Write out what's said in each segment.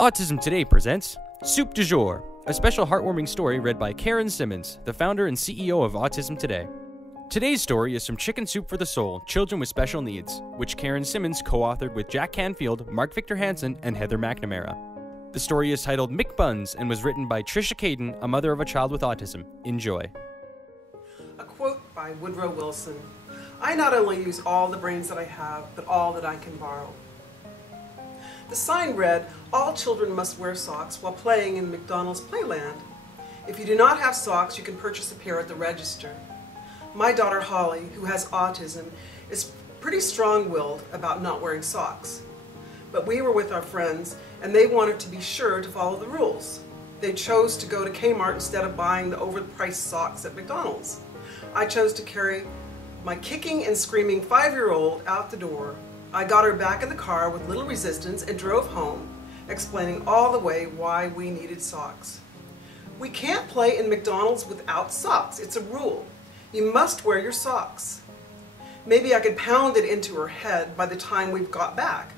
Autism Today presents Soup du Jour, a special heartwarming story read by Karen Simmons, the founder and CEO of Autism Today. Today's story is from Chicken Soup for the Soul, Children with Special Needs, which Karen Simmons co-authored with Jack Canfield, Mark Victor Hansen, and Heather McNamara. The story is titled McBuns and was written by Trisha Kayden, a mother of a child with autism. Enjoy. A quote by Woodrow Wilson: "I not only use all the brains that I have, but all that I can borrow." The sign read, "All children must wear socks while playing in McDonald's playland. If you do not have socks, you can purchase a pair at the register." My daughter Holly, who has autism, is pretty strong-willed about not wearing socks. But we were with our friends, and they wanted to be sure to follow the rules. They chose to go to Kmart instead of buying the overpriced socks at McDonald's. I chose to carry my kicking and screaming 5-year-old out the door. I got her back in the car with little resistance and drove home, explaining all the way why we needed socks. We can't play in McDonald's without socks. It's a rule. You must wear your socks. Maybe I could pound it into her head by the time we've got back.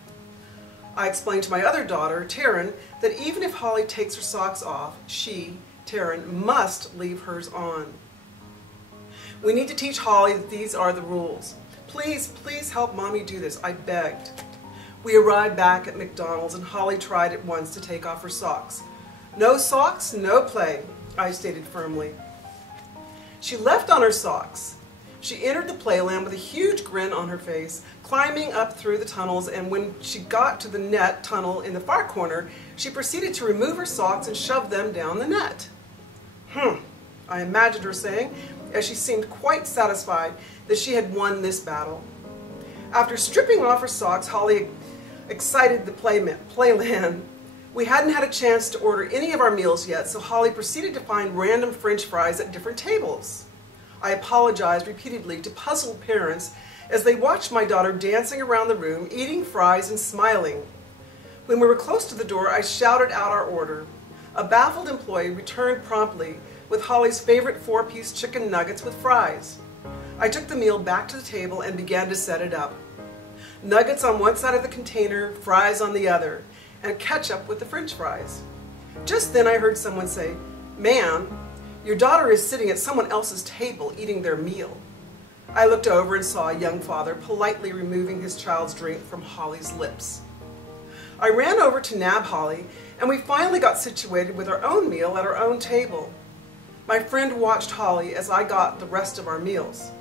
I explained to my other daughter, Taryn, that even if Holly takes her socks off, she, Taryn, must leave hers on. We need to teach Holly that these are the rules. Please, please help Mommy do this, I begged. We arrived back at McDonald's and Holly tried at once to take off her socks. "No socks, no play," I stated firmly. She left on her socks. She entered the playland with a huge grin on her face, climbing up through the tunnels, and when she got to the net tunnel in the far corner, she proceeded to remove her socks and shove them down the net. I imagined her saying, as she seemed quite satisfied that she had won this battle. After stripping off her socks, Holly excited the playland. We hadn't had a chance to order any of our meals yet, so Holly proceeded to find random French fries at different tables. I apologized repeatedly to puzzled parents as they watched my daughter dancing around the room, eating fries and smiling. When we were close to the door, I shouted out our order. A baffled employee returned promptly with Holly's favorite 4-piece chicken nuggets with fries. I took the meal back to the table and began to set it up. Nuggets on one side of the container, fries on the other, and ketchup with the French fries. Just then I heard someone say, "Ma'am, your daughter is sitting at someone else's table eating their meal." I looked over and saw a young father politely removing his child's drink from Holly's lips. I ran over to nab Holly, and we finally got situated with our own meal at our own table. My friend watched Holly as I got the rest of our meals.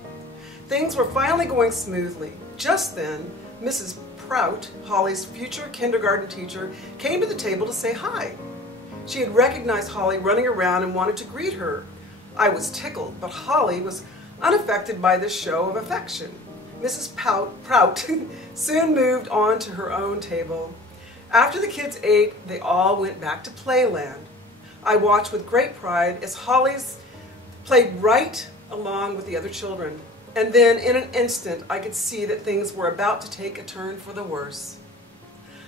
Things were finally going smoothly. Just then, Mrs. Prout, Holly's future kindergarten teacher, came to the table to say hi. She had recognized Holly running around and wanted to greet her. I was tickled, but Holly was unaffected by this show of affection. Mrs. Prout soon moved on to her own table. After the kids ate, they all went back to playland. I watched with great pride as Holly's played right along with the other children. And then in an instant, I could see that things were about to take a turn for the worse.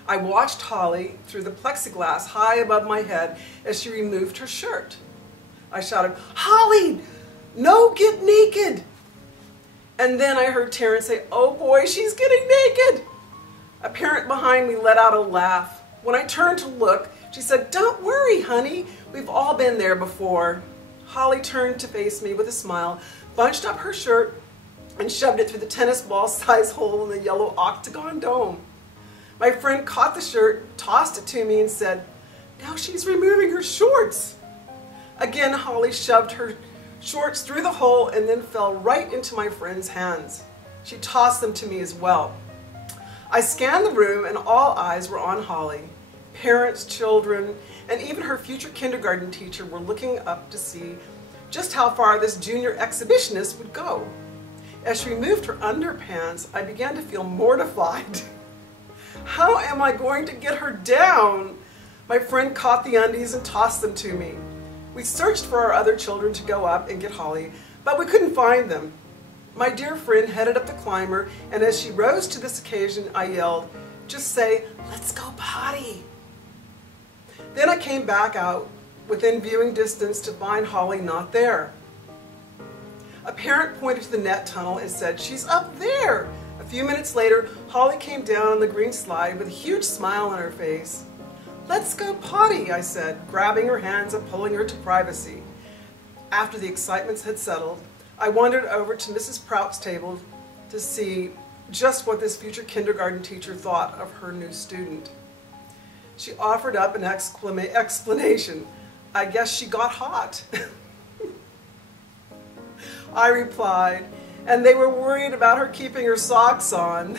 I watched Holly through the plexiglass high above my head as she removed her shirt. I shouted, "Holly, no, get naked!" And then I heard Terrence say, "Oh boy, she's getting naked!" A parent behind me let out a laugh. When I turned to look, she said, "Don't worry, honey, we've all been there before." Holly turned to face me with a smile, bunched up her shirt, and shoved it through the tennis ball size hole in the yellow octagon dome. My friend caught the shirt, tossed it to me, and said, "Now she's removing her shorts." Again, Holly shoved her shorts through the hole and then fell right into my friend's hands. She tossed them to me as well. I scanned the room and all eyes were on Holly. Parents, children, and even her future kindergarten teacher were looking up to see just how far this junior exhibitionist would go. As she removed her underpants, I began to feel mortified. How am I going to get her down? My friend caught the undies and tossed them to me. We searched for our other children to go up and get Holly, but we couldn't find them. My dear friend headed up the climber, and as she rose to this occasion, I yelled, "Just say, 'Let's go potty.'" Then I came back out within viewing distance to find Holly not there. A parent pointed to the net tunnel and said, "She's up there." A few minutes later, Holly came down on the green slide with a huge smile on her face. "Let's go potty," I said, grabbing her hands and pulling her to privacy. After the excitements had settled, I wandered over to Mrs. Prout's table to see just what this future kindergarten teacher thought of her new student. She offered up an explanation. "I guess she got hot." I replied, "And they were worried about her keeping her socks on."